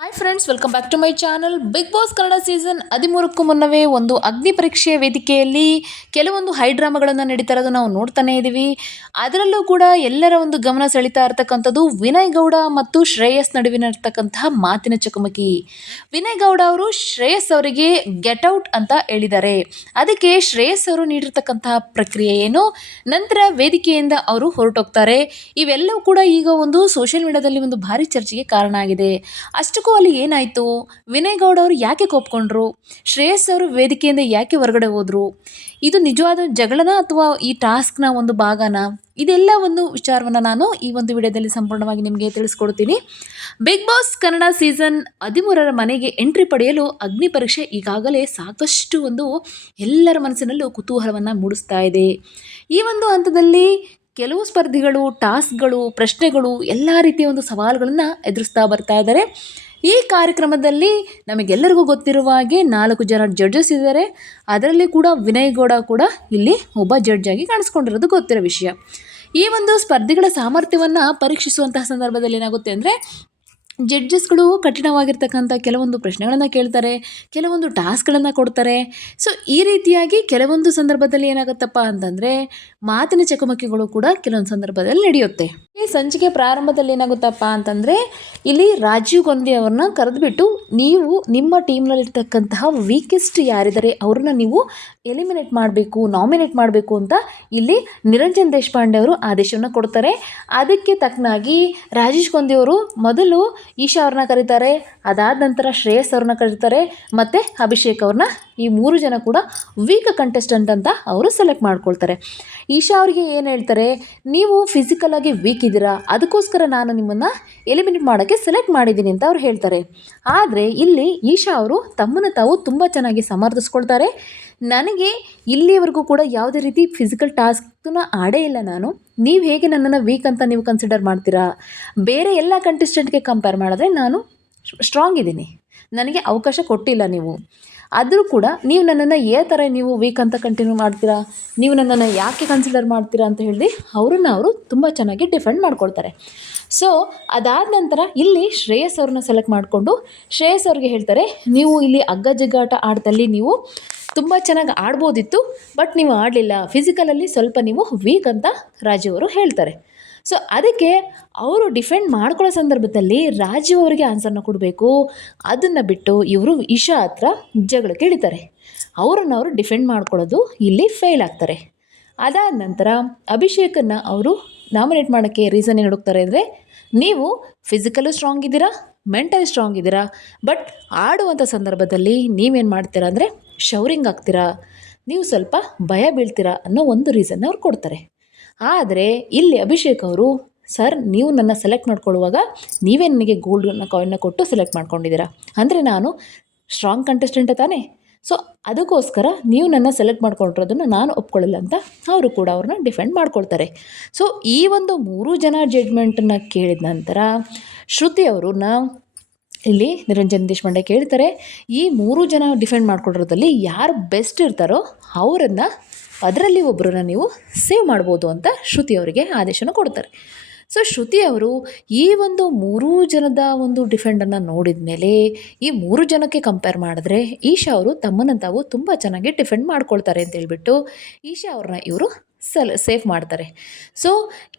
Hi friends, welcome back to my channel. Bigg Boss Kannada season 13ಕ್ಕೂ ಮುನ್ನವೇ ಒಂದು ಅಗ್ನಿ ಪರೀಕ್ಷೆಯ ವೇದಿಕೆಯಲ್ಲಿ ಕೆಲವೊಂದು ಹೈ ಡ್ರಾಮಾಗಳನ್ನು ನಡೀತಾ ಇರೋದು ನಾವು ನೋಡ್ತಾನೆ ಇದ್ದೀವಿ. ಅದರಲ್ಲೂ ಕೂಡ ಎಲ್ಲರ ಒಂದು ಗಮನ ಸೆಳೀತಾ ಇರ್ತಕ್ಕಂಥದ್ದು ವಿನಯ್ ಗೌಡ ಮತ್ತು ಶ್ರೇಯಸ್ ನಡುವಿನ ಇರ್ತಕ್ಕಂತಹ ಮಾತಿನ ಚಕಮಕಿ. ವಿನಯ್ ಗೌಡ ಅವರು ಶ್ರೇಯಸ್ ಅವರಿಗೆ ಗೆಟ್ ಔಟ್ ಅಂತ ಹೇಳಿದ್ದಾರೆ. ಅದಕ್ಕೆ ಶ್ರೇಯಸ್ ಅವರು ನೀಡಿರ್ತಕ್ಕಂತಹ ಪ್ರಕ್ರಿಯೆ ಏನು, ನಂತರ ವೇದಿಕೆಯಿಂದ ಅವರು ಹೊರಟೋಗ್ತಾರೆ. ಇವೆಲ್ಲವೂ ಕೂಡ ಈಗ ಒಂದು ಸೋಷಿಯಲ್ ಮೀಡಿಯಾದಲ್ಲಿ ಒಂದು ಭಾರಿ ಚರ್ಚೆಗೆ ಕಾರಣ ಆಗಿದೆ. ಅಷ್ಟಕ್ಕೂ ಅಲ್ಲಿ ಏನಾಯಿತು, ವಿನಯ್ ಗೌಡ ಅವರು ಯಾಕೆ ಕೋಪ್ಕೊಂಡ್ರು, ಶ್ರೇಯಸ್ ಅವರು ವೇದಿಕೆಯಿಂದ ಯಾಕೆ ಹೊರಗಡೆ ಹೋದರು, ಇದು ನಿಜವಾದ ಜಗಳನ ಅಥವಾ ಈ ಟಾಸ್ಕ್ನ ಒಂದು ಭಾಗನ, ಇದೆಲ್ಲ ಒಂದು ವಿಚಾರವನ್ನು ನಾನು ಈ ಒಂದು ವಿಡಿಯೋದಲ್ಲಿ ಸಂಪೂರ್ಣವಾಗಿ ನಿಮಗೆ ತಿಳಿಸ್ಕೊಡ್ತೀನಿ. ಬಿಗ್ ಬಾಸ್ ಕನ್ನಡ ಸೀಸನ್ 13ರ ಮನೆಗೆ ಎಂಟ್ರಿ ಪಡೆಯಲು ಅಗ್ನಿ ಪರೀಕ್ಷೆ ಈಗಾಗಲೇ ಸಾಕಷ್ಟು ಒಂದು ಎಲ್ಲರ ಮನಸ್ಸಿನಲ್ಲೂ ಕುತೂಹಲವನ್ನು ಮೂಡಿಸ್ತಾ ಇದೆ. ಈ ಒಂದು ಹಂತದಲ್ಲಿ ಕೆಲವು ಸ್ಪರ್ಧಿಗಳು ಟಾಸ್ಕ್ಗಳು, ಪ್ರಶ್ನೆಗಳು, ಎಲ್ಲ ರೀತಿಯ ಒಂದು ಸವಾಲುಗಳನ್ನು ಎದುರಿಸ್ತಾ ಬರ್ತಾ ಇದ್ದಾರೆ. ಈ ಕಾರ್ಯಕ್ರಮದಲ್ಲಿ ನಮಗೆಲ್ಲರಿಗೂ ಗೊತ್ತಿರುವ ಹಾಗೆ 4 ಜನ ಜಡ್ಜಸ್ ಇದ್ದಾರೆ. ಅದರಲ್ಲಿ ಕೂಡ ವಿನಯ್ ಗೌಡ ಕೂಡ ಇಲ್ಲಿ ಒಬ್ಬ ಜಡ್ಜ್ ಆಗಿ ಕಾಣಿಸ್ಕೊಂಡಿರೋದು ಗೊತ್ತಿರೋ ವಿಷಯ. ಈ ಒಂದು ಸ್ಪರ್ಧಿಗಳ ಸಾಮರ್ಥ್ಯವನ್ನು ಪರೀಕ್ಷಿಸುವಂತಹ ಸಂದರ್ಭದಲ್ಲಿ ಏನಾಗುತ್ತೆ ಅಂದರೆ, ಜಡ್ಜಸ್ಗಳು ಕಠಿಣವಾಗಿರ್ತಕ್ಕಂಥ ಕೆಲವೊಂದು ಪ್ರಶ್ನೆಗಳನ್ನು ಕೇಳ್ತಾರೆ, ಕೆಲವೊಂದು ಟಾಸ್ಕ್ಗಳನ್ನು ಕೊಡ್ತಾರೆ. ಸೊ ಈ ರೀತಿಯಾಗಿ ಕೆಲವೊಂದು ಸಂದರ್ಭದಲ್ಲಿ ಏನಾಗುತ್ತಪ್ಪ ಅಂತಂದರೆ, ಮಾತಿನ ಚಕಮಕಿಗಳು ಕೂಡ ಕೆಲವೊಂದು ಸಂದರ್ಭದಲ್ಲಿ ನಡೆಯುತ್ತೆ. ಈ ಸಂಚಿಕೆ ಪ್ರಾರಂಭದಲ್ಲಿ ಏನಾಗುತ್ತಪ್ಪ ಅಂತಂದರೆ, ಇಲ್ಲಿ ರಾಜೀವ್ ಗಾಂಧಿ ಅವ್ರನ್ನ ಕರೆದುಬಿಟ್ಟು, ನೀವು ನಿಮ್ಮ ಟೀಮ್ನಲ್ಲಿರ್ತಕ್ಕಂತಹ ವೀಕೆಸ್ಟ್ ಯಾರಿದ್ದಾರೆ ಅವ್ರನ್ನ ನೀವು ಎಲಿಮಿನೇಟ್ ಮಾಡಬೇಕು, ನಾಮಿನೇಟ್ ಮಾಡಬೇಕು ಅಂತ ಇಲ್ಲಿ ನಿರಂಜನ್ ದೇಶಪಾಂಡೆ ಅವರು ಆದೇಶವನ್ನು ಕೊಡ್ತಾರೆ. ಅದಕ್ಕೆ ತಕ್ಕನಾಗಿ ರಾಜೇಶ್ ಗಾಂಧಿ ಅವರು ಮೊದಲು ಈಶಾ ಅವ್ರನ್ನ ಕರೀತಾರೆ, ಅದಾದ ನಂತರ ಶ್ರೇಯಸ್ ಅವ್ರನ್ನ ಕರೀತಾರೆ, ಮತ್ತು ಅಭಿಷೇಕ್ ಅವ್ರನ್ನ. ಈ 3 ಜನ ಕೂಡ ವೀಕ್ ಕಂಟೆಸ್ಟೆಂಟ್ ಅಂತ ಅವರು ಸೆಲೆಕ್ಟ್ ಮಾಡ್ಕೊಳ್ತಾರೆ. ಈಶಾ ಅವರಿಗೆ ಏನು ಹೇಳ್ತಾರೆ, ನೀವು ಫಿಸಿಕಲಾಗಿ ವೀಕ್ ಇದ್ದೀರಾ, ಅದಕ್ಕೋಸ್ಕರ ನಾನು ನಿಮ್ಮನ್ನು ಎಲಿಮಿನೇಟ್ ಮಾಡೋಕ್ಕೆ ಸೆಲೆಕ್ಟ್ ಮಾಡಿದ್ದೀನಿ ಅಂತ ಅವ್ರು ಹೇಳ್ತಾರೆ. ಆದರೆ ಇಲ್ಲಿ ಈಶಾ ಅವರು ತಮ್ಮನ್ನು ತಾವು ತುಂಬ ಚೆನ್ನಾಗಿ ಸಮರ್ಥಿಸ್ಕೊಳ್ತಾರೆ. ನನಗೆ ಇಲ್ಲಿಯವರೆಗೂ ಕೂಡ ಯಾವುದೇ ರೀತಿ ಫಿಸಿಕಲ್ ಟಾಸ್ಕ್ನ ಆಡೇ ಇಲ್ಲ ನಾನು, ನೀವು ಹೇಗೆ ನನ್ನನ್ನು ವೀಕ್ ಅಂತ ನೀವು ಕನ್ಸಿಡರ್ ಮಾಡ್ತೀರಾ, ಬೇರೆ ಎಲ್ಲ ಕಂಟೆಸ್ಟೆಂಟ್ಗೆ ಕಂಪೇರ್ ಮಾಡಿದ್ರೆ ನಾನು ಸ್ಟ್ರಾಂಗ್ ಇದ್ದೀನಿ, ನನಗೆ ಅವಕಾಶ ಕೊಟ್ಟಿಲ್ಲ ನೀವು, ಆದರೂ ಕೂಡ ನೀವು ನನ್ನನ್ನು ಥರ ನೀವು ವೀಕ್ ಅಂತ ಕಂಟಿನ್ಯೂ ಮಾಡ್ತೀರಾ, ನೀವು ನನ್ನನ್ನು ಯಾಕೆ ಕನ್ಸಿಡರ್ ಮಾಡ್ತೀರಾ ಅಂತ ಹೇಳಿ ಅವರು ತುಂಬ ಚೆನ್ನಾಗಿ ಡಿಫೆಂಡ್ ಮಾಡ್ಕೊಳ್ತಾರೆ. ಸೊ ಅದಾದ ನಂತರ ಇಲ್ಲಿ ಶ್ರೇಯಸ್ ಅವ್ರನ್ನ ಸೆಲೆಕ್ಟ್ ಮಾಡಿಕೊಂಡು ಶ್ರೇಯಸ್ ಅವ್ರಿಗೆ ಹೇಳ್ತಾರೆ, ನೀವು ಇಲ್ಲಿ ಹಗ್ಗ ಜಗ್ಗಾಟ ಆಟದಲ್ಲಿ ನೀವು ತುಂಬ ಚೆನ್ನಾಗಿ ಆಡ್ಬೋದಿತ್ತು, ಬಟ್ ನೀವು ಆಡಲಿಲ್ಲ, ಫಿಸಿಕಲಲ್ಲಿ ಸ್ವಲ್ಪ ನೀವು ವೀಕ್ ಅಂತ ರಾಜೀವ್ ಅವರು ಹೇಳ್ತಾರೆ. ಸೊ ಅದಕ್ಕೆ ಅವರು ಡಿಫೆಂಡ್ ಮಾಡ್ಕೊಳ್ಳೋ ಸಂದರ್ಭದಲ್ಲಿ ರಾಜೀವ್ ಅವರಿಗೆ ಆನ್ಸರ್ನ ಕೊಡಬೇಕು. ಅದನ್ನು ಬಿಟ್ಟು ಇವರು ಈಶಾ ಹತ್ರ ಜಗಳಕ್ಕೆ ಇಳಿತಾರೆ. ಅವರನ್ನು ಅವರು ಡಿಫೆಂಡ್ ಮಾಡ್ಕೊಳ್ಳೋದು ಇಲ್ಲಿ ಫೇಲ್ ಆಗ್ತಾರೆ. ಅದಾದ ನಂತರ ಅಭಿಷೇಕನ್ನು ಅವರು ನಾಮಿನೇಟ್ ಮಾಡೋಕ್ಕೆ ರೀಸನ್ ಏನು ಹುಡುಕ್ತಾರೆ ಅಂದರೆ, ನೀವು ಫಿಸಿಕಲು ಸ್ಟ್ರಾಂಗ್ ಇದ್ದೀರಾ, ಮೆಂಟಲಿ ಸ್ಟ್ರಾಂಗ್ ಇದ್ದೀರಾ, ಬಟ್ ಆಡುವಂಥ ಸಂದರ್ಭದಲ್ಲಿ ನೀವೇನು ಮಾಡ್ತೀರಾ ಅಂದರೆ ಶೌರಿಂಗ್ ಆಗ್ತೀರಾ, ನೀವು ಸ್ವಲ್ಪ ಭಯ ಬೀಳ್ತೀರಾ ಅನ್ನೋ ಒಂದು ರೀಸನ್ನ ಅವ್ರು ಕೊಡ್ತಾರೆ. ಆದರೆ ಇಲ್ಲಿ ಅಭಿಷೇಕ್ ಅವರು, ಸರ್ ನೀವು ನನ್ನ ಸೆಲೆಕ್ಟ್ ಮಾಡ್ಕೊಳ್ಳುವಾಗ ನೀವೇ ನನಗೆ ಗೋಲ್ಡನ್ನ ಕಾಯಿನ್ನ ಕೊಟ್ಟು ಸೆಲೆಕ್ಟ್ ಮಾಡ್ಕೊಂಡಿದ್ದೀರಾ, ಅಂದರೆ ನಾನು ಸ್ಟ್ರಾಂಗ್ ಕಂಟೆಸ್ಟೆಂಟ್ ತಾನೇ, ಸೊ ಅದಕ್ಕೋಸ್ಕರ ನೀವು ನನ್ನ ಸೆಲೆಕ್ಟ್ ಮಾಡ್ಕೊಂಡಿರೋದನ್ನು ನಾನು ಒಪ್ಕೊಳ್ಳಿಲ್ಲ ಅಂತ ಅವರು ಕೂಡ ಅವ್ರನ್ನ ಡಿಫೆಂಡ್ ಮಾಡ್ಕೊಳ್ತಾರೆ. ಸೊ ಈ ಒಂದು 3 ಜನ ಜಡ್ಜ್ಮೆಂಟನ್ನು ಕೇಳಿದ ನಂತರ ಶ್ರುತಿ ಅವ್ರನ್ನ ಇಲ್ಲಿ ನಿರಂಜನ್ ದೇಶಪಾಂಡೆ ಕೇಳ್ತಾರೆ, ಈ 3 ಜನ ಡಿಫೆಂಡ್ ಮಾಡ್ಕೊಂಡಿರೋದ್ರಲ್ಲಿ ಯಾರು ಬೆಸ್ಟ್ ಇರ್ತಾರೋ ಅವರನ್ನು, ಅದರಲ್ಲಿ ಒಬ್ಬರನ್ನ ನೀವು ಸೇವ್ ಮಾಡ್ಬೋದು ಅಂತ ಶ್ರುತಿ ಅವರಿಗೆ ಆದೇಶನ ಕೊಡ್ತಾರೆ. ಸೊ ಶ್ರುತಿ ಅವರು ಈ ಒಂದು 3 ಜನದ ಒಂದು ಡಿಫೆಂಡನ್ನು ನೋಡಿದ ಮೇಲೆ ಈ 3 ಜನಕ್ಕೆ ಕಂಪೇರ್ ಮಾಡಿದ್ರೆ ಈಶಾ ಅವರು ತಮ್ಮನ್ನು ತಾವು ತುಂಬ ಚೆನ್ನಾಗಿ ಡಿಫೆಂಡ್ ಮಾಡ್ಕೊಳ್ತಾರೆ ಅಂತ ಹೇಳ್ಬಿಟ್ಟು ಈಶಾ ಅವ್ರನ್ನ ಇವರು ಸೇಫ್ ಮಾಡ್ತಾರೆ. ಸೊ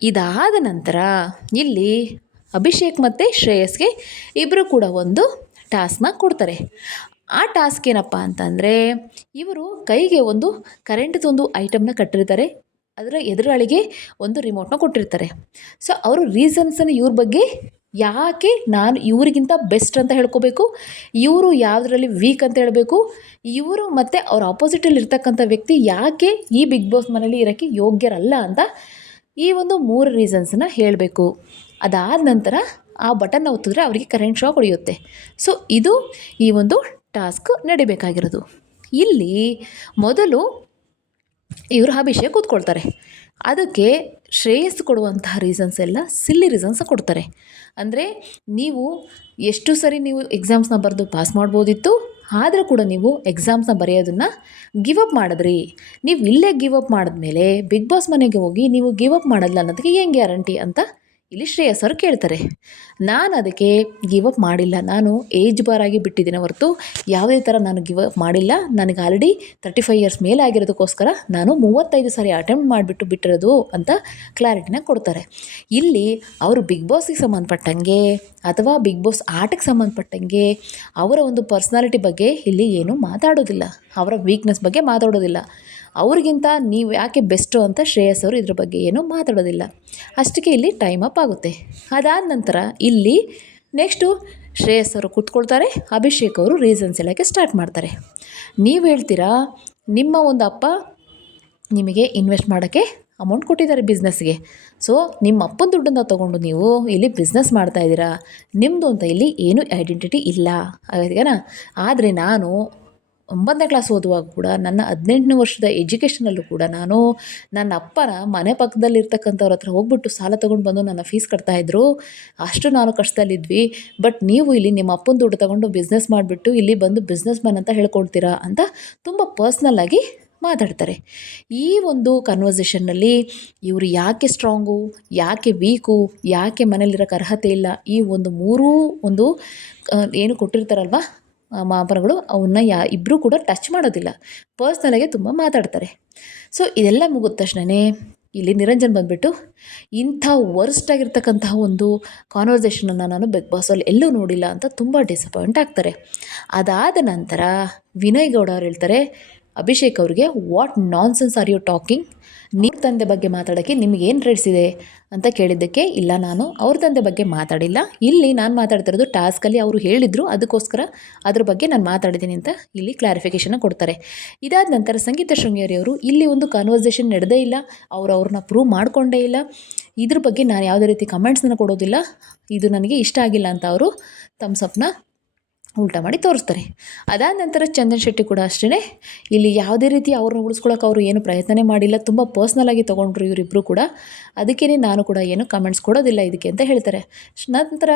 ಇದಾದ ನಂತರ ಇಲ್ಲಿ ಅಭಿಷೇಕ್ ಮತ್ತು ಶ್ರೇಯಸ್ಗೆ ಇಬ್ಬರು ಕೂಡ ಒಂದು ಟಾಸ್ಕ್ನ ಕೊಡ್ತಾರೆ. ಆ ಟಾಸ್ಕ್ ಏನಪ್ಪ ಅಂತಂದರೆ, ಇವರು ಕೈಗೆ ಒಂದು ಕರೆಂಟ್ದೊಂದು ಐಟಮ್ನ ಕಟ್ಟಿರ್ತಾರೆ, ಅದರ ಎದುರಾಳಿಗೆ ಒಂದು ರಿಮೋಟ್ನ ಕೊಟ್ಟಿರ್ತಾರೆ. ಸೊ ಅವರು ರೀಸನ್ಸನ್ನು ಇವ್ರ ಬಗ್ಗೆ, ಯಾಕೆ ನಾನು ಇವರಿಗಿಂತ ಬೆಸ್ಟ್ ಅಂತ ಹೇಳ್ಕೋಬೇಕು, ಇವರು ಯಾವುದರಲ್ಲಿ ವೀಕ್ ಅಂತ ಹೇಳಬೇಕು, ಇವರು ಮತ್ತು ಅವ್ರ ಆಪೋಸಿಟಲ್ಲಿ ಇರ್ತಕ್ಕಂಥ ವ್ಯಕ್ತಿ ಯಾಕೆ ಈ ಬಿಗ್ ಬಾಸ್ ಮನೇಲಿ ಇರೋಕ್ಕೆ ಯೋಗ್ಯರಲ್ಲ ಅಂತ ಈ ಒಂದು 3 ರೀಸನ್ಸನ್ನು ಹೇಳಬೇಕು. ಅದಾದ ನಂತರ ಆ ಬಟನ್ನ ಒತ್ತಿದ್ರೆ ಅವರಿಗೆ ಕರೆಂಟ್ ಶಾಕ್ ಹೊಡೆಯುತ್ತೆ. ಸೊ ಇದು ಈ ಒಂದು ಟಾಸ್ಕ್ ನಡಿಬೇಕಾಗಿರೋದು. ಇಲ್ಲಿ ಮೊದಲು ಇವರು ಅಭಿಷೇಕ್ ಕೂತ್ಕೊಳ್ತಾರೆ. ಅದಕ್ಕೆ ಶ್ರೇಯಸ್ ಕೊಡುವಂತಹ ರೀಸನ್ಸ್ ಎಲ್ಲ ಸಿಲ್ಲಿ ರೀಸನ್ಸ್ ಕೊಡ್ತಾರೆ. ಅಂದರೆ ನೀವು ಎಷ್ಟು ಸರಿ ನೀವು ಎಕ್ಸಾಮ್ಸ್ನ ಬರೆದು ಪಾಸ್ ಮಾಡ್ಬೋದಿತ್ತು, ಆದರೂ ಕೂಡ ನೀವು ಎಕ್ಸಾಮ್ಸ್ನ ಬರೆಯೋದನ್ನು ಗಿವ್ ಅಪ್ ಮಾಡಿದ್ರಿ. ನೀವು ಇಲ್ಲೇ ಗಿವ್ ಅಪ್ ಮಾಡಿದ್ಮೇಲೆ ಬಿಗ್ ಬಾಸ್ ಮನೆಗೆ ಹೋಗಿ ನೀವು ಗಿವ್ ಅಪ್ ಮಾಡಲ್ಲ ಅನ್ನೋದಕ್ಕೆ ಏನು ಗ್ಯಾರಂಟಿ ಅಂತ ಇಲ್ಲಿ ಶ್ರೇಯಸ್ ಅವರು ಕೇಳ್ತಾರೆ. ನಾನು ಅದಕ್ಕೆ ಗಿವ್ ಅಪ್ ಮಾಡಿಲ್ಲ. ನಾನು ಏಜ್ ಬಾರ್ ಆಗಿ ಬಿಟ್ಟಿದ್ದೀನಿ ಹೊರತು ಯಾವುದೇ ಥರ ನಾನು ಗಿವ್ ಅಪ್ ಮಾಡಿಲ್ಲ. ನನಗೆ ಆಲ್ರೆಡಿ 35 ಇಯರ್ಸ್ ಮೇಲೆ ಆಗಿರೋದಕ್ಕೋಸ್ಕರ ನಾನು 35 ಸಾರಿ ಅಟೆಂಪ್ಟ್ ಮಾಡಿಬಿಟ್ಟು ಬಿಟ್ಟಿರೋದು ಅಂತ ಕ್ಲಾರಿಟಿನ ಕೊಡ್ತಾರೆ. ಇಲ್ಲಿ ಅವರು ಬಿಗ್ ಬಾಸ್ಗೆ ಸಂಬಂಧಪಟ್ಟಂಗೆ ಅಥವಾ ಬಿಗ್ ಬಾಸ್ ಆಟಕ್ಕೆ ಸಂಬಂಧಪಟ್ಟಂಗೆ ಅವರ ಒಂದು ಪರ್ಸ್ನಾಲಿಟಿ ಬಗ್ಗೆ ಇಲ್ಲಿ ಏನೂ ಮಾತಾಡೋದಿಲ್ಲ. ಅವರ ವೀಕ್ನೆಸ್ ಬಗ್ಗೆ ಮಾತಾಡೋದಿಲ್ಲ. ಅವ್ರಿಗಿಂತ ನೀವು ಯಾಕೆ ಬೆಸ್ಟು ಅಂತ ಶ್ರೇಯಸ್ ಅವರು ಇದ್ರ ಬಗ್ಗೆ ಏನೂ ಮಾತಾಡೋದಿಲ್ಲ. ಅಷ್ಟಕ್ಕೆ ಇಲ್ಲಿ ಟೈಮ್ ಅಪ್ ಆಗುತ್ತೆ. ಅದಾದ ನಂತರ ಇಲ್ಲಿ ನೆಕ್ಸ್ಟು ಶ್ರೇಯಸ್ ಅವರು ಕೂತ್ಕೊಳ್ತಾರೆ. ಅಭಿಷೇಕ್ ಅವರು ರೀಸನ್ಸ್ ಹೇಳೋಕ್ಕೆ ಸ್ಟಾರ್ಟ್ ಮಾಡ್ತಾರೆ. ನೀವು ಹೇಳ್ತೀರಾ ನಿಮ್ಮ ಒಂದು ಅಪ್ಪ ನಿಮಗೆ ಇನ್ವೆಸ್ಟ್ ಮಾಡೋಕ್ಕೆ ಅಮೌಂಟ್ ಕೊಟ್ಟಿದ್ದಾರೆ ಬಿಸ್ನೆಸ್ಗೆ. ಸೊ ನಿಮ್ಮ ಅಪ್ಪನ ದುಡ್ಡನ್ನು ತೊಗೊಂಡು ನೀವು ಇಲ್ಲಿ ಬಿಸ್ನೆಸ್ ಮಾಡ್ತಾಯಿದ್ದೀರಾ. ನಿಮ್ಮದು ಅಂತ ಇಲ್ಲಿ ಏನೂ ಐಡೆಂಟಿಟಿ ಇಲ್ಲ ಆಗೋದಾ. ಆದರೆ ನಾನು 9ನೇ ಕ್ಲಾಸ್ ಓದುವಾಗ ಕೂಡ ನನ್ನ 18ನೇ ವರ್ಷದ ಎಜುಕೇಷನಲ್ಲೂ ಕೂಡ ನಾನು ನನ್ನ ಅಪ್ಪನ ಮನೆ ಪಕ್ಕದಲ್ಲಿರ್ತಕ್ಕಂಥವ್ರ ಹತ್ರ ಹೋಗ್ಬಿಟ್ಟು ಸಾಲ ತೊಗೊಂಡು ಬಂದು ನನ್ನ ಫೀಸ್ ಕಟ್ತಾಯಿದ್ರು. ಅಷ್ಟು ನಾನು ಕಷ್ಟದಲ್ಲಿದ್ವಿ. ಬಟ್ ನೀವು ಇಲ್ಲಿ ನಿಮ್ಮ ಅಪ್ಪನ ದುಡ್ಡು ತೊಗೊಂಡು ಬಿಸ್ನೆಸ್ ಮಾಡಿಬಿಟ್ಟು ಇಲ್ಲಿ ಬಂದು ಬಿಸ್ನೆಸ್ ಮ್ಯಾನ್ ಅಂತ ಹೇಳ್ಕೊಳ್ತೀರಾ ಅಂತ ತುಂಬ ಪರ್ಸ್ನಲ್ಲಾಗಿ ಮಾತಾಡ್ತಾರೆ. ಈ ಒಂದು ಕನ್ವರ್ಸೇಷನ್ನಲ್ಲಿ ಇವರು ಯಾಕೆ ಸ್ಟ್ರಾಂಗು, ಯಾಕೆ ವೀಕು, ಯಾಕೆ ಮನೇಲಿರೋಕ್ಕೆ ಅರ್ಹತೆ ಇಲ್ಲ, ಈ ಒಂದು ಮೂರೂ ಒಂದು ಏನು ಕೊಟ್ಟಿರ್ತಾರಲ್ವ ಮಾಪನಗಳು, ಅವನ್ನ ಇಬ್ಬರೂ ಕೂಡ ಟಚ್ ಮಾಡೋದಿಲ್ಲ. ಪರ್ಸ್ನಲಾಗೆ ತುಂಬ ಮಾತಾಡ್ತಾರೆ. ಸೊ ಇದೆಲ್ಲ ಮುಗಿದ ತಕ್ಷಣವೇ ಇಲ್ಲಿ ನಿರಂಜನ್ ಬಂದುಬಿಟ್ಟು ಇಂಥ ವರ್ಸ್ಟ್ ಆಗಿರ್ತಕ್ಕಂತಹ ಒಂದು ಕಾನ್ವರ್ಸೇಷನನ್ನು ನಾನು ಬಿಗ್ ಬಾಸಲ್ಲಿ ಎಲ್ಲೂ ನೋಡಿಲ್ಲ ಅಂತ ತುಂಬ ಡಿಸಪಾಯಿಂಟ್ ಆಗ್ತಾರೆ. ಅದಾದ ನಂತರ ವಿನಯ್ ಗೌಡ ಅವ್ರು ಹೇಳ್ತಾರೆ ಅಭಿಷೇಕ್ ಅವ್ರಿಗೆ, what nonsense are you talking? ನಿಮ್ಮ ತಂದೆ ಬಗ್ಗೆ ಮಾತಾಡೋಕ್ಕೆ ನಿಮಗೇನು ರೈಟ್ಸ್ ಇದೆ ಅಂತ ಕೇಳಿದ್ದಕ್ಕೆ, ಇಲ್ಲ ನಾನು ಅವ್ರ ತಂದೆ ಬಗ್ಗೆ ಮಾತಾಡಿಲ್ಲ, ಇಲ್ಲಿ ನಾನು ಮಾತಾಡ್ತಿರೋದು ಟಾಸ್ಕಲ್ಲಿ ಅವರು ಹೇಳಿದರು, ಅದಕ್ಕೋಸ್ಕರ ಅದ್ರ ಬಗ್ಗೆ ನಾನು ಮಾತಾಡಿದ್ದೀನಿ ಅಂತ ಇಲ್ಲಿ ಕ್ಲಾರಿಫಿಕೇಷನ್ನ ಕೊಡ್ತಾರೆ. ಇದಾದ ನಂತರ ಸಂಗೀತ ಶೃಂಗೇರಿ ಅವರು ಇಲ್ಲಿ ಒಂದು ಕಾನ್ವರ್ಸೇಷನ್ ನಡೆದೇ ಇಲ್ಲ, ಅವ್ರನ್ನ ಪ್ರೂವ್ ಮಾಡಿಕೊಂಡೇ ಇಲ್ಲ, ಇದ್ರ ಬಗ್ಗೆ ನಾನು ಯಾವುದೇ ರೀತಿ ಕಮೆಂಟ್ಸನ್ನು ಕೊಡೋದಿಲ್ಲ, ಇದು ನನಗೆ ಇಷ್ಟ ಆಗಿಲ್ಲ ಅಂತ ಅವರು ತಮ್ಸಪ್ನ ಉಲ್ಟಾ ಮಾಡಿ ತೋರಿಸ್ತಾರೆ. ಅದಾದ ನಂತರ ಚಂದನ್ ಶೆಟ್ಟಿ ಕೂಡ ಅಷ್ಟೇ ಇಲ್ಲಿ ಯಾವುದೇ ರೀತಿ ಅವ್ರನ್ನ ಉಳಿಸ್ಕೊಳ್ಳೋಕೆ ಅವರು ಏನು ಪ್ರಯತ್ನನೇ ಮಾಡಿಲ್ಲ. ತುಂಬ ಪರ್ಸ್ನಲಾಗಿ ತೊಗೊಂಡ್ರು ಇವರಿಬ್ಬರು ಕೂಡ. ಅದಕ್ಕೇ ನಾನು ಕೂಡ ಏನು ಕಮೆಂಟ್ಸ್ ಕೊಡೋದಿಲ್ಲ ಇದಕ್ಕೆ ಅಂತ ಹೇಳ್ತಾರೆ. ನಂತರ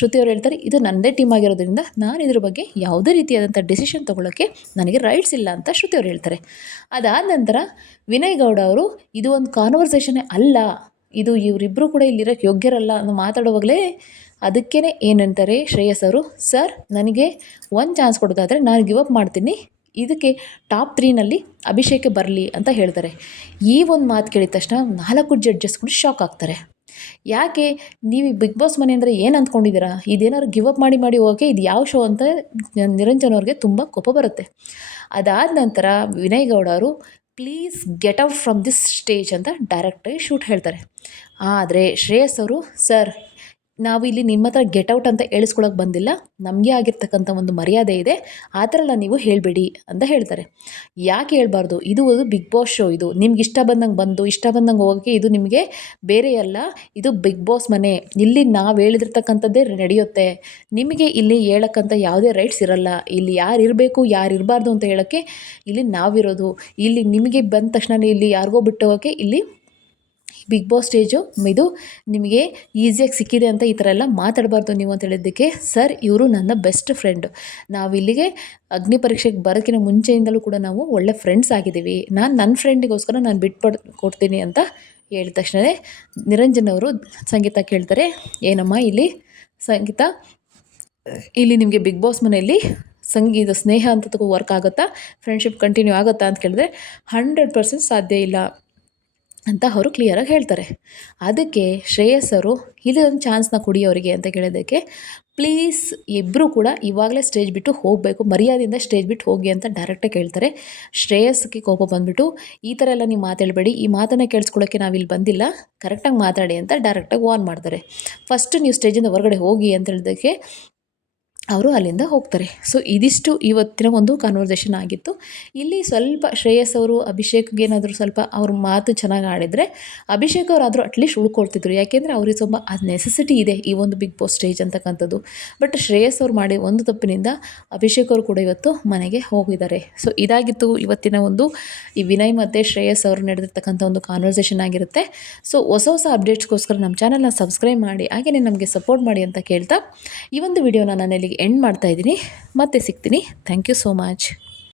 ಶ್ರುತಿ ಅವರು ಹೇಳ್ತಾರೆ, ಇದು ನನ್ನದೇ ಟೀಮ್ ಆಗಿರೋದ್ರಿಂದ ನಾನು ಇದ್ರ ಬಗ್ಗೆ ಯಾವುದೇ ರೀತಿಯಾದಂಥ ಡಿಸಿಷನ್ ತೊಗೊಳ್ಳೋಕ್ಕೆ ನನಗೆ ರೈಟ್ಸ್ ಇಲ್ಲ ಅಂತ ಶ್ರುತಿ ಅವರು ಹೇಳ್ತಾರೆ. ಅದಾದ ನಂತರ ವಿನಯ್ ಗೌಡ ಅವರು, ಇದು ಒಂದು ಕಾನ್ವರ್ಸೇಷನ್ನೇ ಅಲ್ಲ, ಇದು ಇವರಿಬ್ಬರು ಕೂಡ ಇಲ್ಲಿರೋಕ್ಕೆ ಯೋಗ್ಯರಲ್ಲ ಅನ್ನೋ ಮಾತಾಡುವಾಗಲೇ ಅದಕ್ಕೇ ಏನಂತಾರೆ ಶ್ರೇಯಸ್ ಅವರು, ಸರ್ ನನಗೆ ಒಂದು ಚಾನ್ಸ್ ಕೊಡೋದಾದರೆ ನಾನು ಗಿವ್ ಅಪ್ ಮಾಡ್ತೀನಿ, ಇದಕ್ಕೆ ಟಾಪ್ 3ನಲ್ಲಿ ಅಭಿಷೇಕ ಬರಲಿ ಅಂತ ಹೇಳ್ತಾರೆ. ಈ ಒಂದು ಮಾತು ಕೇಳಿದ ತಕ್ಷಣ 4 ಜಡ್ಜಸ್ ಕೂಡ ಶಾಕ್ ಆಗ್ತಾರೆ. ಯಾಕೆ ನೀವು ಬಿಗ್ ಬಾಸ್ ಮನೆ ಅಂದರೆ ಏನು ಅಂದ್ಕೊಂಡಿದ್ದೀರಾ? ಇದೇನಾದ್ರು ಗಿವ್ ಅಪ್ ಮಾಡಿ ಹೋಗೋಕ್ಕೆ ಇದು ಯಾವ ಶೋ ಅಂತ ನಿರಂಜನ್ ಅವ್ರಿಗೆ ತುಂಬ ಕೋಪ ಬರುತ್ತೆ. ಅದಾದ ನಂತರ ವಿನಯ್ ಗೌಡ ಅವರು, please get out from this stage ಅಂತ ಡೈರೆಕ್ಟಾಗಿ ಶೂಟ್ ಹೇಳ್ತಾರೆ. ಆದರೆ ಶ್ರೇಯಸ್ ಅವರು, ಸರ್ ನಾವು ಇಲ್ಲಿ ನಿಮ್ಮ ಹತ್ರ ಗೆಟ್ ಔಟ್ ಅಂತ ಹೇಳಿಸ್ಕೊಳಕ್ಕೆ ಬಂದಿಲ್ಲ, ನಮಗೆ ಆಗಿರ್ತಕ್ಕಂಥ ಒಂದು ಮರ್ಯಾದೆ ಇದೆ, ಆ ಥರ ಎಲ್ಲ ನೀವು ಹೇಳಬೇಡಿ ಅಂತ ಹೇಳ್ತಾರೆ. ಯಾಕೆ ಹೇಳ್ಬಾರ್ದು? ಇದು ಒಂದು ಬಿಗ್ ಬಾಸ್ ಶೋ, ಇದು ನಿಮ್ಗೆ ಇಷ್ಟ ಬಂದಂಗೆ ಬಂದು ಇಷ್ಟ ಬಂದಂಗೆ ಹೋಗೋಕ್ಕೆ ಇದು ನಿಮಗೆ ಬೇರೆ ಅಲ್ಲ, ಇದು ಬಿಗ್ ಬಾಸ್ ಮನೆ, ಇಲ್ಲಿ ನಾವು ಹೇಳಿದಿರ್ತಕ್ಕಂಥದ್ದೇ ನಡೆಯುತ್ತೆ, ನಿಮಗೆ ಇಲ್ಲಿ ಹೇಳಕ್ಕಂಥ ಯಾವುದೇ ರೈಟ್ಸ್ ಇರಲ್ಲ, ಇಲ್ಲಿ ಯಾರು ಇರಬೇಕು ಯಾರು ಇರಬಾರ್ದು ಅಂತ ಹೇಳೋಕ್ಕೆ ಇಲ್ಲಿ ನಾವಿರೋದು, ಇಲ್ಲಿ ನಿಮಗೆ ಬಂದ ತಕ್ಷಣ ಇಲ್ಲಿ ಯಾರಿಗೋ ಬಿಟ್ಟು ಹೋಗೋಕ್ಕೆ ಇಲ್ಲಿ ಬಿಗ್ ಬಾಸ್ ಸ್ಟೇಜು ಇದು ನಿಮಗೆ ಈಸಿಯಾಗಿ ಸಿಕ್ಕಿದೆ ಅಂತ ಈ ಥರ ಎಲ್ಲ ಮಾತಾಡಬಾರ್ದು ನೀವು ಅಂತ ಹೇಳಿದ್ದಕ್ಕೆ, ಸರ್ ಇವರು ನನ್ನ ಬೆಸ್ಟ್ ಫ್ರೆಂಡು, ನಾವು ಇಲ್ಲಿಗೆ ಅಗ್ನಿ ಪರೀಕ್ಷೆಗೆ ಬರೋಕ್ಕಿಂತ ಮುಂಚೆಯಿಂದಲೂ ಕೂಡ ನಾವು ಒಳ್ಳೆ ಫ್ರೆಂಡ್ಸ್ ಆಗಿದ್ದೀವಿ, ನಾನು ನನ್ನ ಫ್ರೆಂಡಿಗೋಸ್ಕರ ನಾನು ಕೊಡ್ತೀನಿ ಅಂತ ಹೇಳಿದ ತಕ್ಷಣವೇ ನಿರಂಜನ್ ಅವರು ಸಂಗೀತ ಕೇಳ್ತಾರೆ, ಏನಮ್ಮ ಇಲ್ಲಿ ಸಂಗೀತ, ಇಲ್ಲಿ ನಿಮಗೆ ಬಿಗ್ ಬಾಸ್ ಮನೆಯಲ್ಲಿ ಸಂಗೀತ ಸ್ನೇಹ ಅಂತ ವರ್ಕ್ ಆಗುತ್ತಾ, ಫ್ರೆಂಡ್ಶಿಪ್ ಕಂಟಿನ್ಯೂ ಆಗುತ್ತಾ ಅಂತ ಕೇಳಿದ್ರೆ 100% ಸಾಧ್ಯ ಇಲ್ಲ ಅಂತ ಅವರು ಕ್ಲಿಯರಾಗಿ ಹೇಳ್ತಾರೆ. ಅದಕ್ಕೆ ಶ್ರೇಯಸ್ ಅವರು, ಇದೊಂದು ಚಾನ್ಸ್ನ ಕೊಡಿ ಅವರಿಗೆ ಅಂತ ಕೇಳೋದಕ್ಕೆ, ಪ್ಲೀಸ್ ಇಬ್ಬರು ಕೂಡ ಇವಾಗಲೇ ಸ್ಟೇಜ್ ಬಿಟ್ಟು ಹೋಗಬೇಕು, ಮರ್ಯಾದೆಯಿಂದ ಸ್ಟೇಜ್ ಬಿಟ್ಟು ಹೋಗಿ ಅಂತ ಡೈರೆಕ್ಟಾಗಿ ಕೇಳ್ತಾರೆ. ಶ್ರೇಯಸ್ಗೆ ಕೋಪ ಬಂದುಬಿಟ್ಟು, ಈ ಥರ ಎಲ್ಲ ನೀವು ಮಾತಾಡಬೇಡಿ, ಈ ಮಾತನ್ನು ಕೇಳಿಸ್ಕೊಳ್ಳೋಕ್ಕೆ ನಾವಿಲ್ಲಿ ಬಂದಿಲ್ಲ, ಕರೆಕ್ಟಾಗಿ ಮಾತಾಡಿ ಅಂತ ಡೈರೆಕ್ಟಾಗಿ ವಾರ್ನ್ ಮಾಡ್ತಾರೆ. ಫಸ್ಟ್ ನೀವು ಸ್ಟೇಜಿಂದ ಹೊರಗಡೆ ಹೋಗಿ ಅಂತ ಹೇಳಿದ್ದಕ್ಕೆ ಅವರು ಅಲ್ಲಿಂದ ಹೋಗ್ತಾರೆ. ಸೊ ಇದಿಷ್ಟು ಇವತ್ತಿನ ಒಂದು ಕನ್ವರ್ಸೇಷನ್ ಆಗಿತ್ತು. ಇಲ್ಲಿ ಸ್ವಲ್ಪ ಶ್ರೇಯಸ್ ಅವರು ಅಭಿಷೇಕ್ಗೆ ಏನಾದರೂ ಸ್ವಲ್ಪ ಅವ್ರ ಮಾತು ಚೆನ್ನಾಗಿ ಆಡಿದರೆ ಅಭಿಷೇಕ್ ಅವರಾದರೂ ಅಟ್ಲೀಸ್ಟ್ ಉಳ್ಕೊಳ್ತಿದ್ರು. ಯಾಕೆಂದರೆ ಅವ್ರಿಗೆ ಸ್ವಲ್ಪ ಅದು ನೆಸೆಸಿಟಿ ಇದೆ ಈ ಒಂದು ಬಿಗ್ ಬಾಸ್ ಸ್ಟೇಜ್ ಅಂತಕ್ಕಂಥದ್ದು. ಬಟ್ ಶ್ರೇಯಸ್ ಅವ್ರು ಮಾಡಿ ಒಂದು ತಪ್ಪಿನಿಂದ ಅಭಿಷೇಕ್ ಅವರು ಕೂಡ ಇವತ್ತು ಮನೆಗೆ ಹೋಗಿದ್ದಾರೆ. ಸೊ ಇದಾಗಿತ್ತು ಇವತ್ತಿನ ಒಂದು ಈ ವಿನಯ್ ಮತ್ತು ಶ್ರೇಯಸ್ ಅವರು ನಡೆದಿರ್ತಕ್ಕಂಥ ಒಂದು ಕಾನ್ವರ್ಸೇಷನ್ ಆಗಿರುತ್ತೆ. ಸೊ ಹೊಸ ಅಪ್ಡೇಟ್ಸ್ಗೋಸ್ಕರ ನಮ್ಮ ಚಾನಲ್ನ ಸಬ್ಸ್ಕ್ರೈಬ್ ಮಾಡಿ, ಹಾಗೆಯೇ ನಮಗೆ ಸಪೋರ್ಟ್ ಮಾಡಿ ಅಂತ ಕೇಳ್ತಾ ಈ ಒಂದು ವಿಡಿಯೋನ ನಾನು ಇಲ್ಲಿಗೆ ಎಂಡ್ ಮಾಡ್ತಾ ಇದ್ದೀನಿ. ಮತ್ತೆ ಸಿಗ್ತೀನಿ. Thank you so much.